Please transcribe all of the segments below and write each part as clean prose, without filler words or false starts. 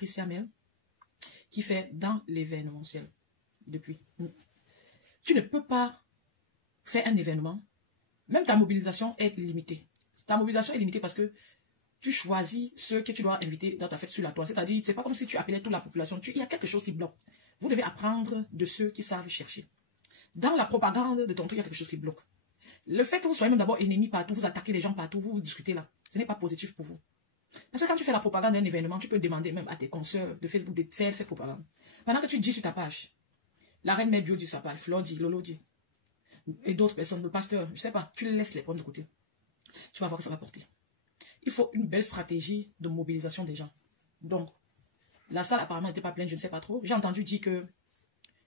Patricia Mel, qui fait dans l'événementiel depuis. Tu ne peux pas faire un événement, même ta mobilisation est limitée. Ta mobilisation est limitée parce que tu choisis ceux que tu dois inviter dans ta fête sur la toile. C'est-à-dire, c'est pas comme si tu appelais toute la population. Il y a quelque chose qui bloque. Vous devez apprendre de ceux qui savent chercher. Dans la propagande de ton truc, il y a quelque chose qui bloque. Le fait que vous soyez même d'abord ennemis partout, vous attaquez les gens partout, vous discutez là, ce n'est pas positif pour vous. Parce que quand tu fais la propagande d'un événement, tu peux demander même à tes consoeurs de Facebook de faire cette propagande. Pendant que tu dis sur ta page, la reine Mère Bio dit sa page, Flore dit, Lolo dit, et d'autres personnes, le pasteur, je sais pas, tu laisses les prendre de côté. Tu vas voir que ça va porter. Il faut une belle stratégie de mobilisation des gens. Donc, la salle apparemment n'était pas pleine, je ne sais pas trop. J'ai entendu dire que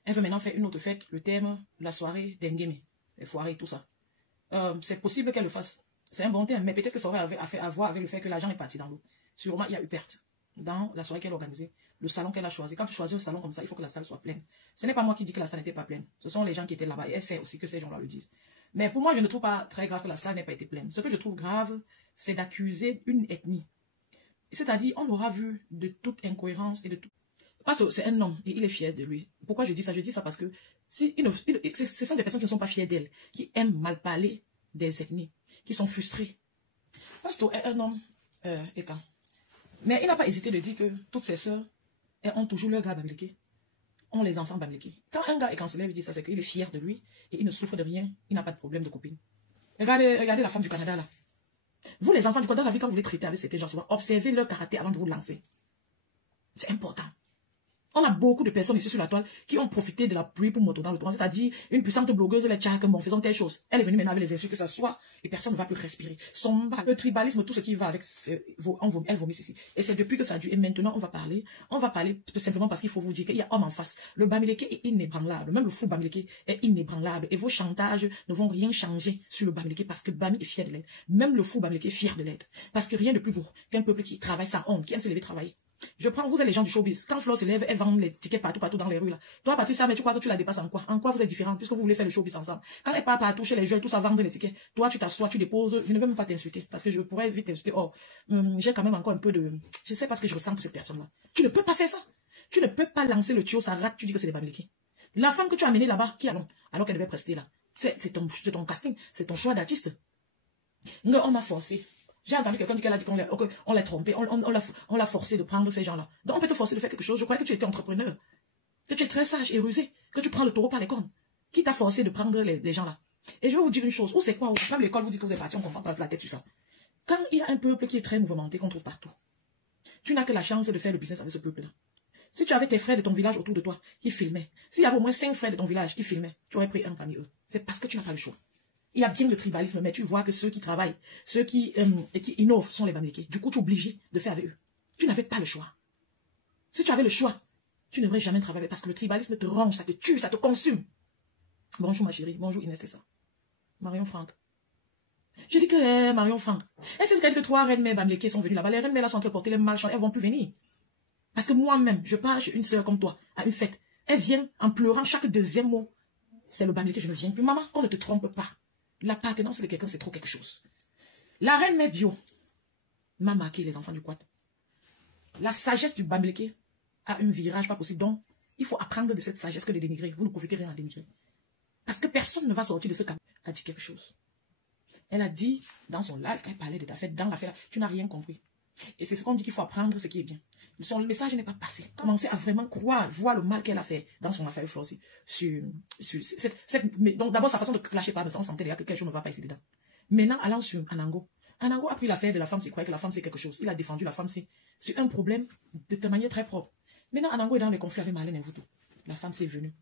elle veut maintenant faire une autre fête, le thème, la soirée d'Engeme, les foirées, tout ça. C'est possible qu'elle le fasse. C'est un bon thème, mais peut-être que ça aurait à voir avec le fait que l'argent est parti dans l'eau. Sûrement, il y a eu perte dans la soirée qu'elle a organisée, le salon qu'elle a choisi. Quand tu choisis un salon comme ça, il faut que la salle soit pleine. Ce n'est pas moi qui dis que la salle n'était pas pleine. Ce sont les gens qui étaient là-bas et elle sait aussi que ces gens-là le disent. Mais pour moi, je ne trouve pas très grave que la salle n'ait pas été pleine. Ce que je trouve grave, c'est d'accuser une ethnie. C'est-à-dire, on aura vu de toute incohérence et de tout. Parce que c'est un homme et il est fier de lui. Pourquoi je dis ça? Je dis ça parce que si ce sont des personnes qui ne sont pas fières d'elle, qui aiment mal parler des ethnies, qui sont frustrées. Parce que est un homme écan. Mais il n'a pas hésité de dire que toutes ses sœurs ont toujours leur gars bambliqué, ont les enfants bambliqués. Quand un gars est cancellé, il dit ça, c'est qu'il est fier de lui et il ne souffre de rien, il n'a pas de problème de copine. Regardez la femme du Canada là. Vous les enfants du Canada, dans la vie, quand vous voulez traiter avec ces gens, souvent, observez leur caractère avant de vous lancer. C'est important. On a beaucoup de personnes ici sur la toile qui ont profité de la pluie pour monter dans le toit. C'est-à-dire, une puissante blogueuse, elle est tchak, bon, faisons telle chose. Elle est venue maintenant avec les insultes, que ça soit, et personne ne va plus respirer. Le tribalisme, tout ce qui va avec, elle vomit ici. Et c'est depuis que ça a dû. Et maintenant, on va parler tout simplement parce qu'il faut vous dire qu'il y a homme en face. Le Bamileke est inébranlable. Même le fou Bamileke est inébranlable. Et vos chantages ne vont rien changer sur le Bamileke parce que Bami est fier de l'aide. Même le fou Bamileke est fier de l'aide. Parce que rien de plus beau qu'un peuple qui travaille sa honte, qui aime se lever travailler. Je prends, vous êtes les gens du showbiz. Quand Flo se lève, elle vend les tickets partout dans les rues là. Toi, Patricia, mais tu crois que tu la dépasses en quoi? En quoi vous êtes différents puisque vous voulez faire le showbiz ensemble? Quand elle part partout chez les jeunes, tout ça vendre les tickets. Toi, tu t'assois, tu déposes. Je ne veux même pas t'insulter parce que je pourrais vite t'insulter. Oh, j'ai quand même encore un peu de, je sais pas ce que je ressens pour cette personne-là. Tu ne peux pas faire ça. Tu ne peux pas lancer le tuyau, ça rate. Tu dis que c'est des Bamileke. La femme que tu as amenée là-bas, qui alors qu'elle devait prester là, c'est ton casting, c'est ton choix d'artiste. On m'a forcé. J'ai entendu quelqu'un dire qu'elle a dit qu'on l'a trompé, on l'a forcé de prendre ces gens-là. Donc on peut te forcer de faire quelque chose. Je croyais que tu étais entrepreneur, que tu es très sage et rusé, que tu prends le taureau par les cornes. Qui t'a forcé de prendre les gens là? Et je vais vous dire une chose, ou c'est quoi? Même l'école vous dit que vous êtes parti, on comprend pas la tête sur ça. Quand il y a un peuple qui est très mouvementé, qu'on trouve partout, tu n'as que la chance de faire le business avec ce peuple-là. Si tu avais tes frères de ton village autour de toi qui filmaient, s'il y avait au moins 5 frères de ton village qui filmaient, tu aurais pris un parmi eux. C'est parce que tu n'as pas le choix. Il y a bien le tribalisme, mais tu vois que ceux qui travaillent, ceux qui innovent sont les Bamileke. Du coup, tu es obligé de faire avec eux. Tu n'avais pas le choix. Si tu avais le choix, tu ne devrais jamais travailler parce que le tribalisme te ronge, ça te tue, ça te consume. Bonjour ma chérie, bonjour Inès Tessa. Marion Franck. Je dis que Marion Franck, elle fait ce que 3 reines mères Bamileke sont venues là-bas. Les reines mères là sont entreportées, les malchants, elles vont plus venir. Parce que moi-même, je pars chez une sœur comme toi, à une fête. Elle vient en pleurant chaque deuxième mot. C'est le Bamileke, je ne viens plus. Maman, qu'on ne te trompe pas. L'appartenance de quelqu'un, c'est trop quelque chose. La reine Mère Bio m'a marqué les enfants du quad. La sagesse du Bamileke a un virage pas possible. Donc, il faut apprendre de cette sagesse que de dénigrer. Vous ne profitez rien à dénigrer. Parce que personne ne va sortir de ce cas. Elle a dit quelque chose. Elle a dit, dans son live, quand elle parlait de ta fête, dans l'affaire, tu n'as rien compris. Et c'est ce qu'on dit qu'il faut apprendre, ce qui est bien. Le message n'est pas passé. Commencez à vraiment croire, voir le mal qu'elle a fait dans son affaire aussi. Donc d'abord, sa façon de clasher par on sentait déjà que quelque chose ne va pas ici dedans. Maintenant, allant sur Anango. Anango a pris l'affaire de la femme, il croyait que la femme c'est quelque chose. Il a défendu la femme sur un problème de manière très propre. Maintenant, Anango est dans les conflits avec Marlène Mvuto. La femme s'est venue.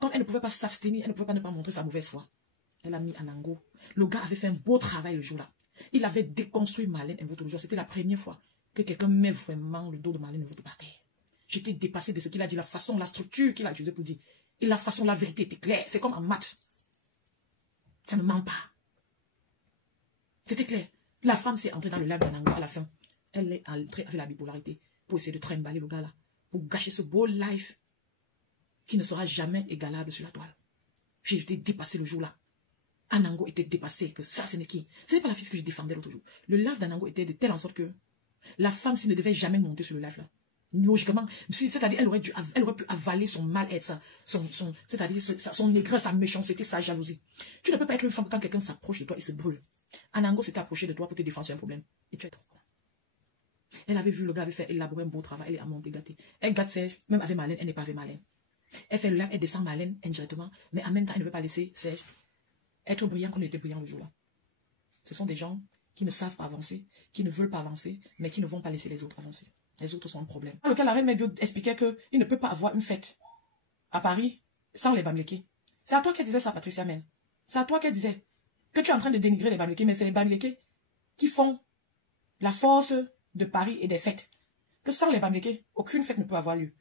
Comme elle ne pouvait pas s'abstenir, elle ne pouvait pas ne pas montrer sa mauvaise foi. Elle a mis Anango. Le gars avait fait un beau travail le jour-là. Il avait déconstruit Marlène Mvuto le jour. C'était la première fois que quelqu'un met vraiment le dos de Marlène Mvuto par terre. J'étais dépassée de ce qu'il a dit, la façon, la structure qu'il a utilisée pour dire. Et la façon, la vérité était claire. C'est comme en maths. Ça ne ment pas. C'était clair. La femme s'est entrée dans le live d'Anango à la fin. Elle est entrée avec la bipolarité pour essayer de trimballer le gars là. Pour gâcher ce beau live qui ne sera jamais égalable sur la toile. J'ai été dépassée le jour-là. Anango était dépassé, que ça, ce n'est qui? Ce n'est pas la fille que je défendais l'autre jour. Le live d'Anango était de telle en sorte que la femme, s'il ne devait jamais monter sur le live là, Logiquement, c'est-à-dire elle aurait pu avaler son mal-être, c'est-à-dire son aigreur, sa méchanceté, sa jalousie. Tu ne peux pas être une femme quand quelqu'un s'approche de toi et se brûle. Anango s'était approché de toi pour te défendre sur un problème. Et tu es trop con. Elle avait vu le gars avait fait élaborer un beau travail, elle est à monter gâtée. Elle gâte Serge, même avec Marlène, elle n'est pas avec Marlène. Elle fait le live, elle descend Marlène indirectement, mais en même temps, elle ne veut pas laisser Serge être brillant comme il était brillant le jour-là. Ce sont des gens qui ne savent pas avancer, qui ne veulent pas avancer, mais qui ne vont pas laisser les autres avancer. Les autres sont un problème. Dans lequel la reine Mère expliquait qu'il ne peut pas avoir une fête à Paris sans les Bamileke. C'est à toi qu'elle disait ça, Patricia Mène. C'est à toi qu'elle disait que tu es en train de dénigrer les Bamileke, mais c'est les Bamileke qui font la force de Paris et des fêtes. Que sans les Bamileke, aucune fête ne peut avoir lieu.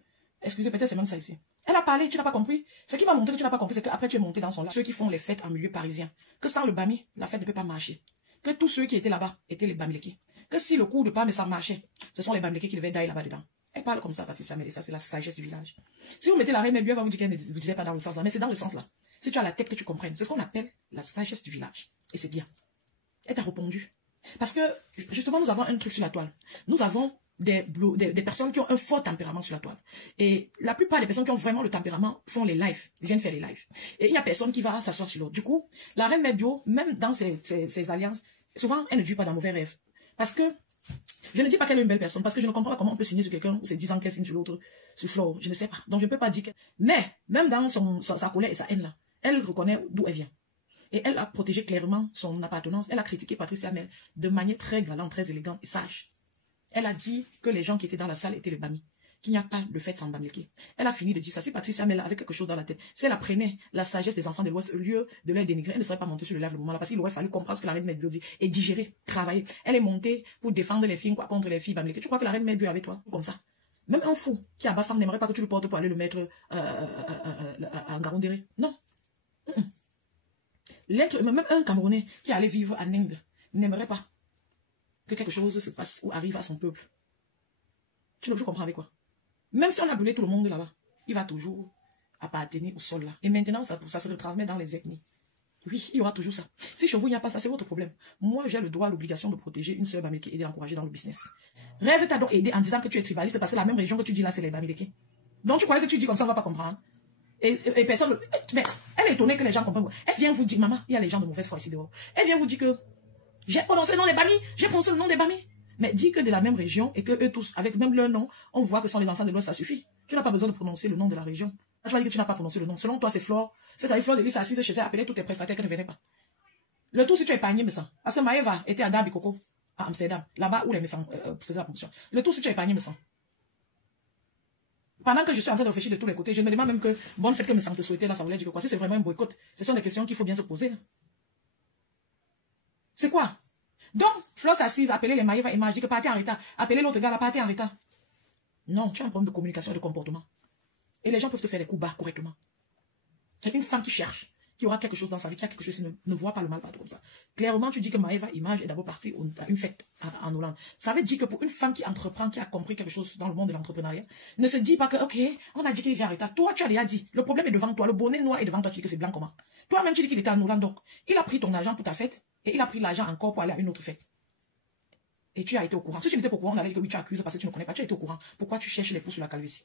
Excusez, peut-être c'est même ça ici. Elle a parlé, tu n'as pas compris. Ce qui m'a montré que tu n'as pas compris, c'est qu'après tu es monté dans son live. Ceux qui font les fêtes en milieu parisien. Que sans le Bami, la fête ne peut pas marcher. Que tous ceux qui étaient là-bas étaient les Bamileke. Que si le coup de palme ça marchait, ce sont les Bamileke qui devaient d'aller là-bas dedans. Elle parle comme ça, Patricia, mais ça c'est la sagesse du village. Si vous mettez la reine Mère, elle va vous dire qu'elle ne vous disait pas dans le sens là, mais c'est dans le sens là. Si tu as la tête que tu comprennes, c'est ce qu'on appelle la sagesse du village. Et c'est bien. Elle t'a répondu. Parce que, justement, nous avons un truc sur la toile. Nous avons des personnes qui ont un fort tempérament sur la toile. Et la plupart des personnes qui ont vraiment le tempérament font les lives, viennent faire les lives. Et il n'y a personne qui va s'asseoir sur l'autre. Du coup, la reine Mère Bio, même dans ses alliances, souvent, elle ne dure pas dans mauvais rêves. Parce que, je ne dis pas qu'elle est une belle personne, parce que je ne comprends pas comment on peut signer sur quelqu'un où c'est 10 ans qu'elle signe sur l'autre, sur Flore, je ne sais pas. Donc je ne peux pas dire que... Mais, même dans sa colère et sa haine là, elle reconnaît d'où elle vient. Et elle a protégé clairement son appartenance. Elle a critiqué Patricia Mène de manière très galante, très élégante et sage. Elle a dit que les gens qui étaient dans la salle étaient les Bami. Qu'il n'y a pas de fête sans Bamileke. Elle a fini de dire ça. Si Patricia Mène avait quelque chose dans la tête, si elle apprenait la sagesse des enfants de l'Ouest, au lieu de leur dénigrer, elle ne serait pas montée sur le live le moment là, parce qu'il aurait fallu comprendre ce que la reine Mère dit et digérer, travailler. Elle est montée pour défendre les filles quoi, contre les filles Bamileke. Tu crois que la reine Mère avec toi comme ça? Même un fou qui a bas femme n'aimerait pas que tu le portes pour aller le mettre en Garondéré. Non. Même un Camerounais qui allait vivre en Inde n'aimerait pas que quelque chose se passe ou arrive à son peuple. Tu comprends avec quoi? Même si on a brûlé tout le monde là-bas, il va toujours appartenir au sol là. Et maintenant, ça se retransmet dans les ethnies. Oui, il y aura toujours ça. Si chez vous, il n'y a pas ça, c'est votre problème. Moi, j'ai le droit, l'obligation de protéger une sœur Bamileke et de l'encourager dans le business. Rêve t'a donc aidé en disant que tu es tribaliste parce que la même région que tu dis là, c'est les Bamileke. Donc tu croyais que tu dis comme ça, on ne va pas comprendre. Et personne... Mais elle est étonnée que les gens comprennent. Elle vient vous dire, maman, il y a les gens de mauvaise foi ici dehors. Elle vient vous dire que j'ai prononcé le nom des Bami, j'ai prononcé le nom des Bami. Mais dis que de la même région et que eux tous, avec même leur nom, on voit que ce sont les enfants de l'Ouest, ça suffit. Tu n'as pas besoin de prononcer le nom de la région. Tu vas dire que tu n'as pas prononcé le nom. Selon toi, c'est Flore. C'est-à-dire Flore de Lys assise chez elle, appeler tous tes prestataires qui ne venaient pas. Le tout, si tu es épargné, me sens. Parce que Maëva était à Dabikoko, à Amsterdam, là-bas où les Messans faisaient la promotion. Le tout, si tu es épargné, me sens. Pendant que je suis en train de réfléchir de tous les côtés, je me demande même que, bonne fête que me sens te souhaiter, là, ça voulait dire que quoi? Si c'est vraiment un boycott, ce sont des questions qu'il faut bien se poser. C'est quoi? Donc, Flore s'assise, appeler les Maëva et Magique, partir en retard. Appeler l'autre gars, là, partir en retard. Non, tu as un problème de communication et de comportement. Et les gens peuvent te faire des coups bas correctement. C'est une femme qui cherche, qui aura quelque chose dans sa vie, qui a quelque chose, qui ne voit pas le mal partout comme ça. Clairement, tu dis que Maëva Image est d'abord partie à une fête en Hollande. Ça veut dire que pour une femme qui entreprend, qui a compris quelque chose dans le monde de l'entrepreneuriat, ne se dit pas que, ok, on a dit qu'il vient en retard. Toi, tu as déjà dit, le problème est devant toi, le bonnet noir est devant toi, tu dis que c'est blanc comment. Toi-même, tu dis qu'il était en Hollande, donc, il a pris ton argent pour ta fête, et il a pris l'argent encore pour aller à une autre fête. Et tu as été au courant. Si tu n'étais pas au courant, on allait dire que oui, tu accuses parce que tu ne connais pas, tu as été au courant. Pourquoi tu cherches les pouces sur la calvitie?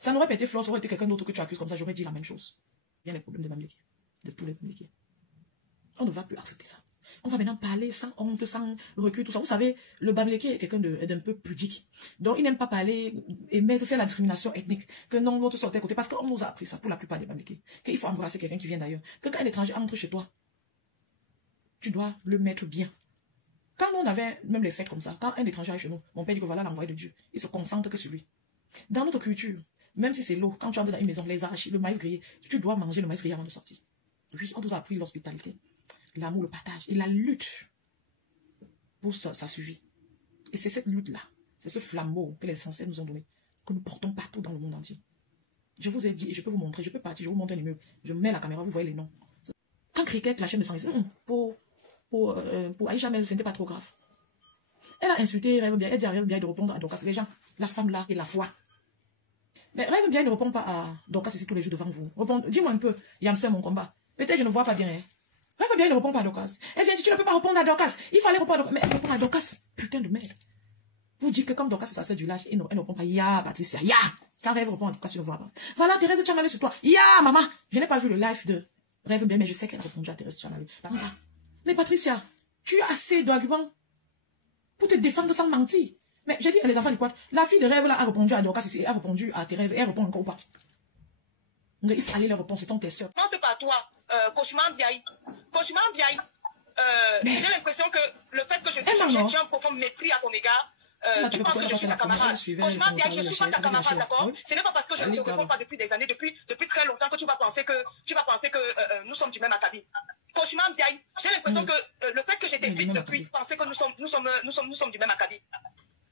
Ça n'aurait pas été Flore, ça aurait été quelqu'un d'autre que tu accuses comme ça, j'aurais dit la même chose. Il y a les problèmes de Bamileke, de tous les Bamileke. On ne va plus accepter ça. On va maintenant parler sans honte, sans recul, tout ça. Vous savez, le Bamileke est quelqu'un d'un peu pudique. Donc, il n'aime pas parler et faire la discrimination ethnique. Que non, l'autre sortait à côté. Parce qu'on nous a appris ça pour la plupart des Bamileke. Qu'il faut embrasser quelqu'un qui vient d'ailleurs. Que quand un étranger entre chez toi, tu dois le mettre bien. Quand on avait même les fêtes comme ça, quand un étranger arrive chez nous, mon père dit que voilà l'envoyé de Dieu. Il se concentre que sur lui. Dans notre culture, même si c'est l'eau, quand tu entres dans une maison, les arachides, le maïs grillé, tu dois manger le maïs grillé avant de sortir. Oui, on nous a appris l'hospitalité, l'amour, le partage et la lutte pour ça suffit. Et c'est cette lutte-là, c'est ce flambeau que les ancêtres nous ont donné, que nous portons partout dans le monde entier. Je vous ai dit, et je peux vous montrer, je peux partir, je vous montre un immeuble, je mets la caméra, vous voyez les noms. Quand Cricket, la chaîne de sang, pour Aïcha Mel, ce n'était pas trop grave. Elle a insulté Rêve Bien, elle dit à Rêve Bien de répondre à Dorcas. Les gens, la femme là et la foi. Mais Rêve Bien ne répond pas à Dorcas ici tous les jours devant vous. Dis-moi un peu, Yamsel, mon combat. Peut-être je ne vois pas bien. Hein. Rêve Bien ne répond pas à Dorcas. Elle vient dire, tu ne peux pas répondre à Dorcas. Il fallait répondre à Dorcas. Mais elle répond à Dorcas. Putain de merde. Vous dites que comme Dorcas c'est sa sœur du lâche, elle ne répond pas. Ya, Patricia, ya. Quand Rêve répond, en tout cas, tu ne vois pas. Voilà, Thérèse Tchamalu sur toi. Ya, maman. Je n'ai pas vu le live de Rêve bien, mais je sais qu'elle a répondu à Thérèse Tchamalu. Mais Patricia, tu as assez d'arguments pour te défendre sans mentir. Mais j'ai dit à les enfants du quad, la fille de Rêve là a répondu à Dorcas, a répondu à Thérèse, et elle répond encore ou pas. Il faut aller leur répondre, c'est ton tes soeurs. Non, c'est pas toi. Cauchemar Biaï. J'ai l'impression que le fait que j'ai un profond mépris à ton égard, tu penses que je suis ta camarade. Cauchemar Biaï, je ne suis pas ta camarade, d'accord? Ce n'est pas parce que je ne te réponds pas depuis des années, depuis très longtemps, que tu vas penser que nous sommes du même acabit. Cauchemar Biaï, j'ai l'impression que le fait que j'étais vite depuis, penser que nous sommes du même acabit.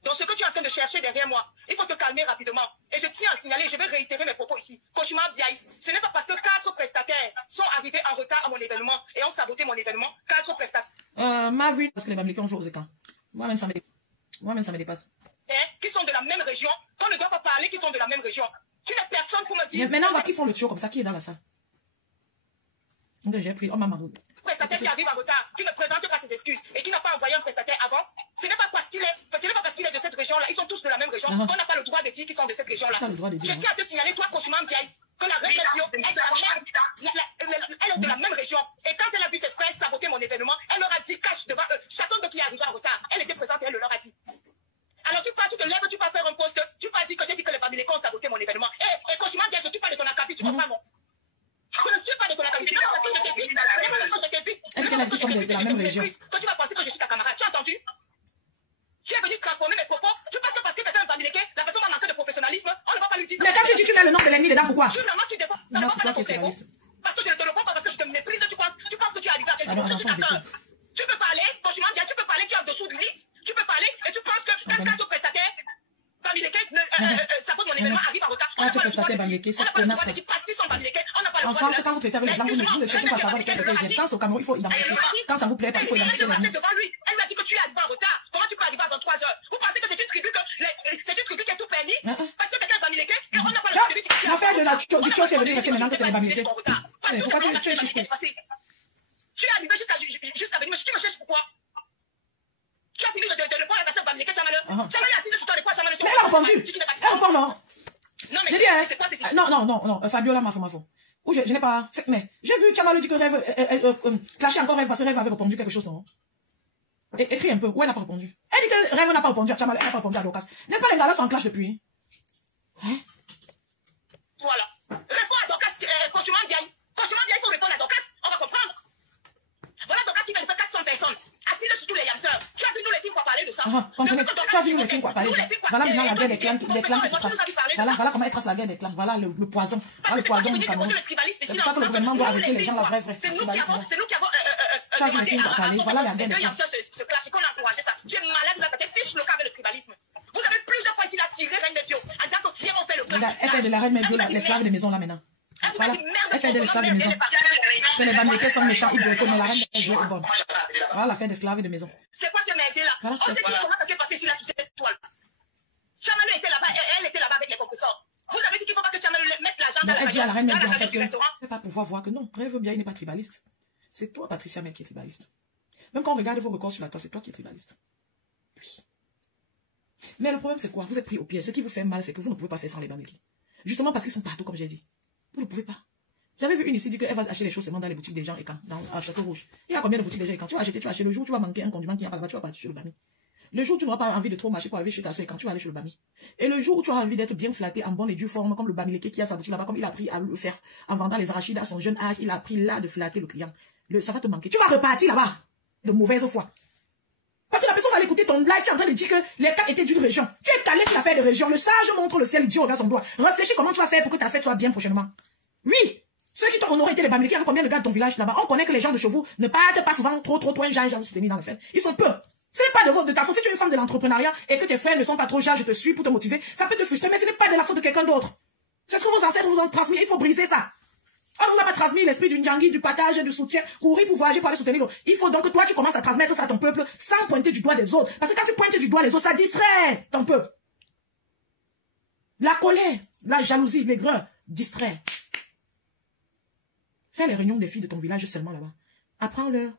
Donc, ce que tu es en train de chercher derrière moi, il faut te calmer rapidement. Et je tiens à signaler, je vais réitérer mes propos ici. Cauchemar Biaï, ce n'est pas parce que 4 prestataires sont arrivés en retard à mon événement et ont saboté mon événement. 4 prestataires. Ma vie, parce que les Bamilekés ont joué aux écrans. Moi-même, ça me dépasse. Qui sont de la même région, qu'on ne doit pas parler qui sont de la même région. Tu n'es personne pour me dire. Mais maintenant, qui font le show comme ça, qui est dans la salle? Donc, j'ai pris, oh maman. Prestataire qui arrive en retard, qui ne présente pas ses excuses et qui n'a pas envoyé un prestataire avant, ce n'est pas parce qu'il est de cette région-là, ils sont tous de la même région, on n'a pas le droit de dire qu'ils sont de cette région-là. Je tiens à te signaler, toi, Cauchemar Biaï, que la Reine Bio est de la même région. Et quand elle a vu ses frères saboter mon événement, elle leur a dit cache devant eux. Chacun de qui est arrivé en retard, elle était présente et elle leur a dit. Alors tu te lèves, tu vas faire un post, tu vas dire que j'ai dit que les Bamilekés ont saboté mon événement. Et Cauchemar Biaï, je ne suis pas de ton acabit, tu comprends, non? Je ne suis pas de ton acabit. C'est pas parce que je t'ai vu. C'est pas parce que je t'ai vu. Elle qu'elle a dit qu'ils sont de la même région. Que tu vas penser que je suis ta camarade. Tu as entendu? Tu es venu transformer mes propos. Tu penses que parce que quelqu'un est Bamiléké, la personne va manquer de professionnalisme. On ne va pas lui dire. Mais quand tu dis, tu mets le nom de l'ennemi dedans, pourquoi? Tu défends. Ça ne va pas dans ton cerveau. Parce que je ne te réponds pas parce que je te méprise. Tu penses que tu es arrivé à quelque chose. Je suis ta soeur. Tu peux parler, Cauchemar Biaï, tu peux parler, tu es en dessous du lit. Tu peux parler et tu penses que quand ton prestataire Bamiléké sabote mon événement, arrive en retard. On n'a pas le droit de dire parce qu'ils sont Bamiléké. On n'a pas le droit de dire. En France, quand vous traitez avec les blancs, vous ne cherchez pas à savoir de quel côté ils viennent. Quand c'est au Cameroun, il faut identifier. Quand ça vous plaît pas, il faut identifier. Elle devant lui. Elle lui a dit que tu es arrivé en retard. Comment tu peux arriver à 23 heures? Vous pensez que c'est une tribu qui est tout permis? Parce que quelqu'un est Bamiléké et on n'a pas le droit de dire que tu es. L'affaire du show, c'est venu parce que maintenant que c'est les Bamiléké. Pourquoi tu es chiché? Tu es arrivé jusqu'à venir, mais tu me cherches pourquoi? Tu as fini de répondre à la personne Bamiléké, Tchamalu. Tchamalu est assise sur toi, de quoi Tchamalu? Mais elle a répondu. Elle répond non. Non, mais c'est quoi, c'est non, Fabiola, ma faux. Ou je n'ai pas. Mais j'ai vu Tchamalu dire que Rêve clasher encore Rêve parce que Rêve avait répondu quelque chose, non? Écris un peu. Où elle n'a pas répondu? Elle dit que Rêve n'a pas répondu à Tchamalu, elle n'a pas répondu à Dorcas. N'est-ce pas les gars là sont en clash depuis? Hein? Voilà. Réponds à Dorcas, Cauchemar Biaï. Cauchemar Biaï, il faut répondre à Dorcas. On va comprendre. Voilà Dorcas qui va faire 400 personnes. Assises sur tous les yamseurs. Tu as vu nous les filles quoi parler de ça? Tu as vu nous les filles quoi parler de ça? Voilà maintenant la guerre des clans qui se trace. Voilà comment elle trace la guerre des clans. Voilà le poison. Voilà le poison du Cameroun. C'est pour ça que le gouvernement doit arrêter les gens, la vraie. C'est nous qui avons tu as vu les filles quoi parler. Voilà la guerre des clans. Qu'on a encouragé ça. Tu es malade, vous avez peut-être fiche le cas avec le tribalisme. Vous avez plusieurs fois ici la tiré Reine Médio. En disant que Thierry ont fait le plan. Elle fait de la Reine Médio l'esclave de maison là maintenant. Voilà. Elle fait de l'esclave de maison. Que les Bamilekés sont méchants, ils doivent connaître la Reine Médio est bonne. Voilà l'affaire d'esclave de maison. C'est quoi ce métier là? On sait comment ça s'est passé ici là sur cette toile. Tchamalu était là-bas, elle était là-bas avec les compresseurs. Vous avez dit qu'il ne faut pas que Tchamalu mette l'argent dans la elle dit à la Reine Médio en fait que elle ne peut pas pouvoir voir que non, Rêve bien, il n'est pas tribaliste. C'est toi, Patricia, mec, qui est tribaliste. Même quand on regarde vos records sur la toile, c'est toi qui es tribaliste. Oui. Mais le problème, c'est quoi? Vous êtes pris au piège. Ce qui vous fait mal, c'est que vous ne pouvez pas faire sans les Bamilekés. Justement parce qu'ils sont partout, comme j'ai dit. Vous ne pouvez pas. J'avais vu une ici dire qu'elle va acheter les choses seulement dans les boutiques des gens et quand à Château Rouge. Il y a combien de boutiques des gens et quand tu vas acheter le jour où tu vas manquer un conduit qui n'a pas de tu vas partir chez le Bami. Le jour où tu n'auras pas envie de trop marcher pour aller chez ta soeur et quand tu vas aller chez le Bami. Et le jour où tu as envie d'être bien flatté en bonne et due forme comme le Bamiléké qui a sa boutique là-bas, comme il a appris à le faire en vendant les arachides à son jeune âge, il a appris là de flatter le client. Ça va te manquer. Tu vas repartir là-bas de mauvaise foi. Parce que la personne va l'écouter ton live, tu es en train de dire que les quatre étaient d'une région. Tu es calé sur l'affaire de région. Le sage montre le ciel, il dit regarde son doigt. Réfléchis comment tu vas faire pour que ta fête soit bien prochainement. Oui. Ceux qui t'ont honoré étaient les Bamilékés. Combien de gars de ton village là-bas? On connaît que les gens de chez vous ne partent pas souvent trop un genre à vous soutenir dans les fêtes. Ils sont peu. Ce n'est pas de ta faute. Si tu es une femme de l'entrepreneuriat et que tes frères ne sont pas trop genre, je te suis pour te motiver, ça peut te frustrer, mais ce n'est pas de la faute de quelqu'un d'autre. C'est ce que vos ancêtres vous ont transmis. Il faut briser ça. On ne vous a pas transmis l'esprit du Ndjangi, du partage, du soutien, courir pour voyager, pour aller soutenir l'autre. Il faut donc que toi, tu commences à transmettre ça à ton peuple sans pointer du doigt des autres. Parce que quand tu pointes du doigt les autres, ça distrait ton peuple. La colère, la jalousie, l'aigreur, distrait. Fais les réunions des filles de ton village seulement là-bas. Apprends-leur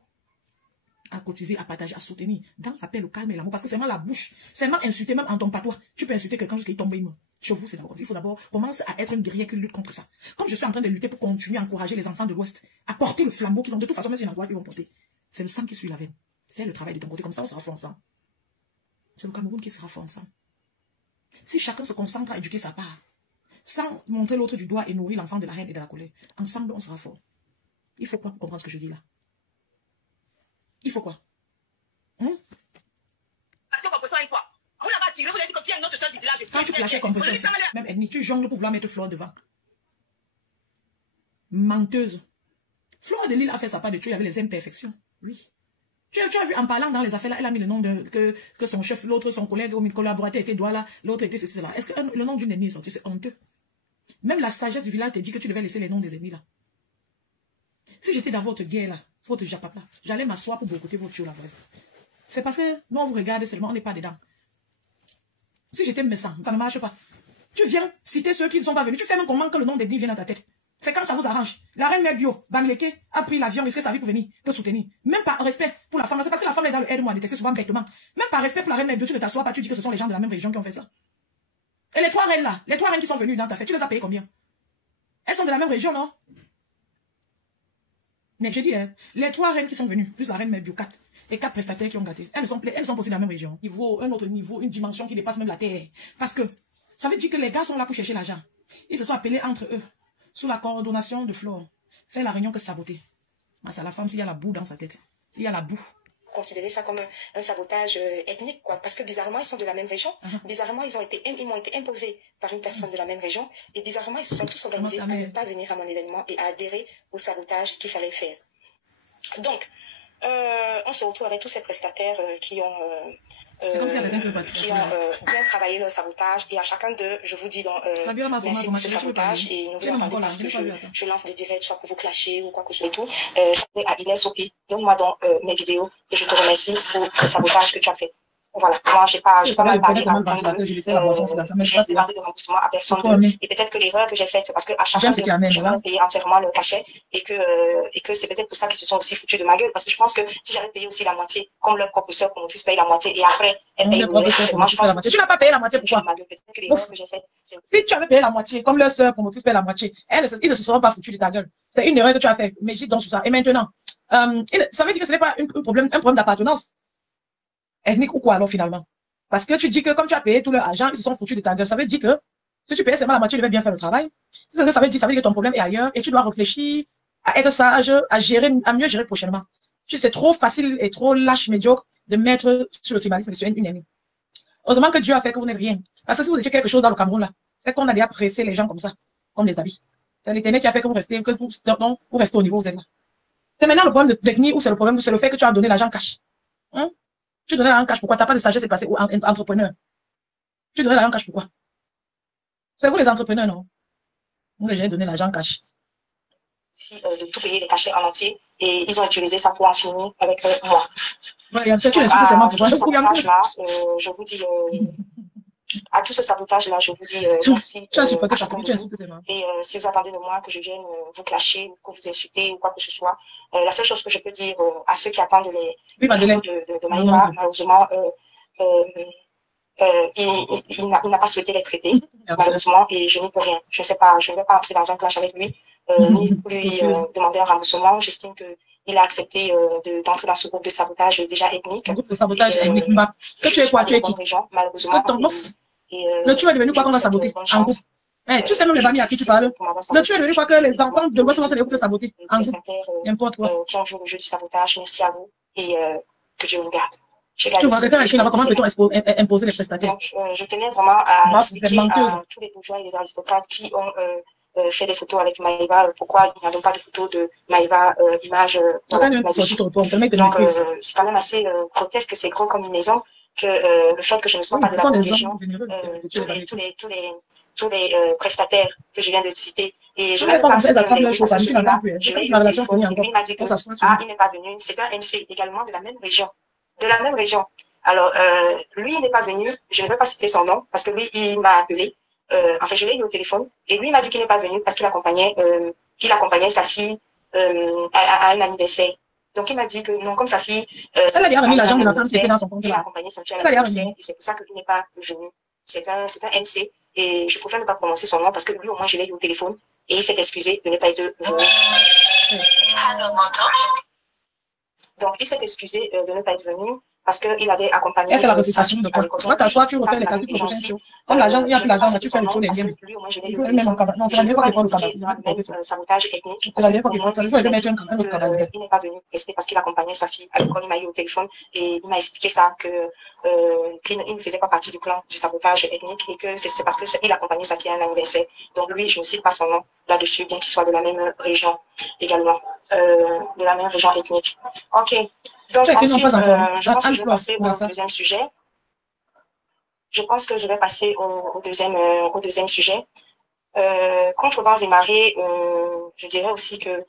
à cotiser, à partager, à soutenir. Dans la paix, le calme et l'amour. Parce que c'est la bouche. C'est insulter, même en ton patois. Tu peux insulter quelqu'un jusqu'à tomber. Chez vous, c'est d'abord. Il faut d'abord commencer à être une guerrière qui lutte contre ça. Comme je suis en train de lutter pour continuer à encourager les enfants de l'Ouest à porter le flambeau qu'ils ont. De toute façon, même si c'est une endroit qu'ils vont porter. C'est le sang qui suit la veine. Fais le travail de ton côté. Comme ça, on sera fort ensemble. C'est le Cameroun qui sera fort ensemble. Si chacun se concentre à éduquer sa part, sans montrer l'autre du doigt et nourrir l'enfant de la haine et de la colère, ensemble, on sera fort. Il faut quoi pour comprendre ce que je dis là? Il faut quoi? Parce que compresseur est quoi? Vous l'avez attiré, vous avez dit que tu es une autre soeur du village. Quand tu plaçais compresseur, même ethnie, tu jongles pour vouloir mettre Flore devant. Menteuse. Flore de Lille a fait sa part de tuer avec les imperfections. Oui. Tu as vu, en parlant dans les affaires là, elle a mis le nom de que son chef, l'autre, son collègue, ou collaborateur était Douala, l'autre était ceci, cela. Est-ce que le nom d'une ethnie est sorti? C'est honteux. Même la sagesse du village te dit que tu devais laisser les noms des ennemis là. Si j'étais dans votre guerre là, votre japapa, j'allais m'asseoir pour boycotter vos tuyaux là. C'est parce que nous on vous regarde seulement, on n'est pas dedans. Si j'étais médecin, ça ne marche pas. Tu viens citer ceux qui ne sont pas venus. Tu fais même comment que le nom d'ethnie vienne dans ta tête. C'est quand ça vous arrange. La reine mère bio, Bamileke, a pris l'avion, risqué sa vie pour venir te soutenir. Même par respect pour la femme. C'est parce que la femme est dans le aide-moi, détester souvent bêtement. Même par respect pour la reine mère bio, tu ne t'assois pas, tu dis que ce sont les gens de la même région qui ont fait ça. Et les 3 reines là, les 3 reines qui sont venues dans ta fête, tu les as payées combien? Elles sont de la même région, non? Mais je dis, hein, les 3 reines qui sont venues, plus la reine mère bio, 4. Et 4 prestataires qui ont gâté. Elles sont posées dans la même région. Un autre niveau, une dimension qui dépasse même la terre. Parce que ça veut dire que les gars sont là pour chercher l'argent. Ils se sont appelés entre eux, sous la coordination de Flore. Faire la réunion que saboter. C'est à la femme s'il y a la boue dans sa tête. Il y a la boue. Considérer ça comme un sabotage ethnique, quoi. Parce que bizarrement, ils sont de la même région. Bizarrement, ils m'ont été imposés par une personne de la même région. Et bizarrement, ils se sont tous organisés à ne pas venir à mon événement et à adhérer au sabotage qu'il fallait faire. Donc, on se retrouve avec tous ces prestataires qui ont bien travaillé le sabotage, et à chacun d'eux, je vous dis donc merci pour ce sabotage, et ne vous attendez pas que je lance des directs soit pour vous clasher ou quoi que ce soit et tout. C'est à Inès Sopi, donne-moi donc mes vidéos et je te remercie pour le sabotage que tu as fait. Voilà, moi j'ai pas mal parlé à aucun d'eux, j'ai demandé de remboursement à personne d'eux, et peut-être que l'erreur que j'ai faite, c'est parce que à chaque fois je vais payer entièrement le cachet, et que c'est peut-être pour ça qu'ils se sont aussi foutus de ma gueule, parce que je pense que si j'avais payé aussi la moitié, comme leur propre soeur promotrice paye la moitié, et après elle paye le reste, moi je pense que tu n'as pas payé la moitié, pourquoi? Si tu avais payé la moitié, comme leur soeur promotrice paye la moitié, ils ne se seront pas foutus de ta gueule. C'est une erreur que tu as fait, mais j'y donc sur ça. Et maintenant, ça veut dire que ce n'est pas un problème d'appartenance ethnique ou quoi alors finalement? Parce que tu dis que comme tu as payé tout leur argent, ils se sont foutus de ta gueule. Ça veut dire que si tu payais seulement la moitié, tu devais bien faire le travail. Ça veut dire que ton problème est ailleurs et tu dois réfléchir à être sage, à mieux gérer prochainement. C'est trop facile et trop lâche, médiocre de mettre sur le tribalisme sur une ennemie. Heureusement que Dieu a fait que vous n'êtes rien. Parce que si vous étiez quelque chose dans le Cameroun là, c'est qu'on a déjà pressé les gens comme ça, comme des habits. C'est l'Éternel qui a fait que vous restez, vous restez au niveau où vous êtes là. C'est maintenant le problème de technique ou c'est le fait que tu as donné l'argent cash. Hein? Tu donnais l'argent cash, pourquoi? Tu n'as pas de sagesse et passé ou entrepreneur. Tu donnais l'argent cash, pourquoi? C'est vous les entrepreneurs, non? Vous avez donné l'argent cash. De tout payer les cachets en entier, et ils ont utilisé ça pour en finir avec moi. Ouais, tu les seulement pour je vous dis, à tout ce sabotage-là, je vous dis merci. Tu as supporté ça, et si vous attendez de moi que je vienne vous clasher, ou que vous insulter, ou quoi que ce soit, la seule chose que je peux dire à ceux qui attendent les photos de Maïva, malheureusement, il n'a pas souhaité les traiter, malheureusement, et je n'y peux rien. Je ne sais pas, je ne vais pas entrer dans un clash avec lui, ni lui demander un remboursement. J'estime qu'il a accepté d'entrer dans ce groupe de sabotage déjà ethnique. Groupe de sabotage ethnique. Que tu es quoi? Tu es qui? Malheureusement. Le tueur est devenu quoi qu'on va saboter en groupe? Tu sais même les familles à qui tu parles. Le tueur est devenu quoi que les enfants de l'Ouest vont se les groupes saboter en groupe. N'importe quoi. Qui ont joué le jeu du sabotage. Merci à vous et que Dieu vous garde. Tu vois, quelqu'un écrit là-bas, comment peut-on imposer les prestataires? Donc, je tenais vraiment à expliquer à tous les bourgeois et les aristocrates qui ont fait des photos avec Maïva, pourquoi il n'y a donc pas de photos de Maïva, image. Donc, c'est quand même assez grotesque, c'est gros comme une maison, que le fait que je ne sois pas de la même région, tous les prestataires que je viens de citer, et je vais passer dans les je l'ai eu au téléphone, et lui m'a dit que il n'est pas venu, c'est un MC également de la même région. Alors, lui, il n'est pas venu, je ne vais pas citer son nom, parce que lui, il m'a appelé, enfin, je l'ai eu au téléphone, et lui, il m'a dit qu'il n'est pas venu parce qu'il accompagnait sa fille à un anniversaire. Donc, il m'a dit que non, comme sa fille... elle a déjà remis l'argent de la femme qui était dans son compte. Il a accompagné sa fille à l'anniversaire et c'est pour ça qu'il n'est pas venu. C'est un MC et je préfère ne pas prononcer son nom parce que lui, au moins, je l'ai eu au téléphone et il s'est excusé de ne pas être venu. Donc, il s'est excusé de ne pas être venu parce qu'il avait accompagné. Elle fait la récitation de quoi? Toi, tu refais les calculs pour prochain show. Comme l'argent, il n'y a plus l'argent, tu fais le show des liens. Non, c'est la dernière fois qu'il prend le cabane. Sabotage ethnique. C'est la dernière fois qu'il prend ça. Je vais mettre un autre cabane. Il n'est pas venu rester parce qu'il accompagnait sa fille à l'école. Il m'a eu au téléphone et il m'a expliqué ça qu'il ne faisait pas partie du clan du sabotage ethnique et que c'est parce qu'il accompagnait sa fille à un anniversaire. Donc, lui, je ne cite pas son nom là-dessus, bien qu'il soit de la même région également, de la même région ethnique. Ok. Donc, ensuite, je pense que je vais passer au deuxième sujet. Je pense que je vais passer au deuxième sujet. Contre vents et marées, je dirais aussi que